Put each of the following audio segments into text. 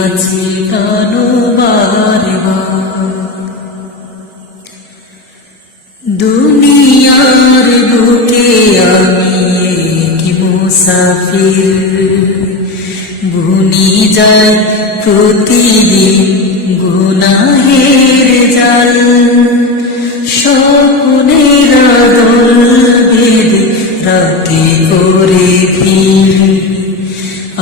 কাছে কানো দুনিয়ার বুকে আমি কি মুসাফির। ভুনি যায় প্রতিদিন গুনাহের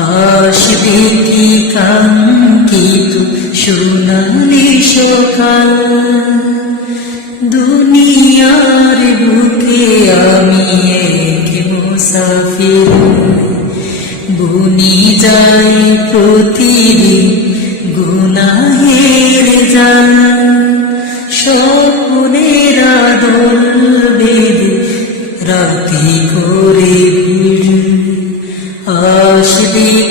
আসবে কি কাঙ্কিত সোনালি সকাল। দুনিয়ার বুকে আমি এক মুসাফির। বুনি যাই প্রতিদিন গুনাহের জান স্বপ্নের দল বেদ রাতি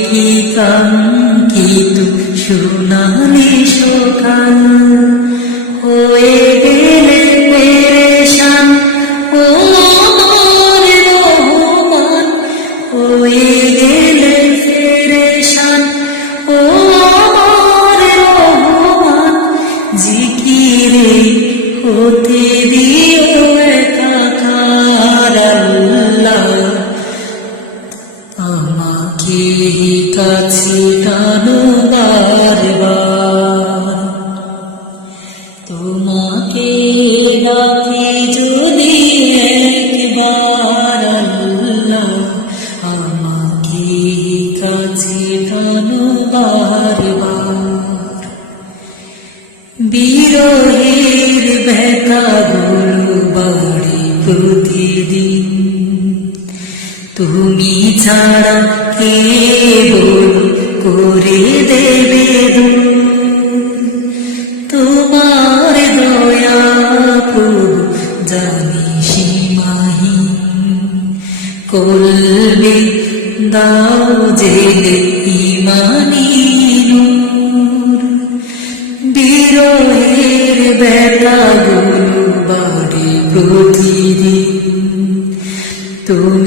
আসবে কি কাছে টানো বারবার তোমাকে ডাকি যদি একবার আল্লাহ আমাকে কাছে টানো বারবার বিরহের ব্যথাগুলো বাড়ি প্রতিদিন তুমি ছাড়া কে বল করে দেবে? তোমার দয়া জানি সীমাহীন। করবে দাও জেলে ইমানি বিরহের বেলাগুলো বাড়ি প্রতিদিন। তুমি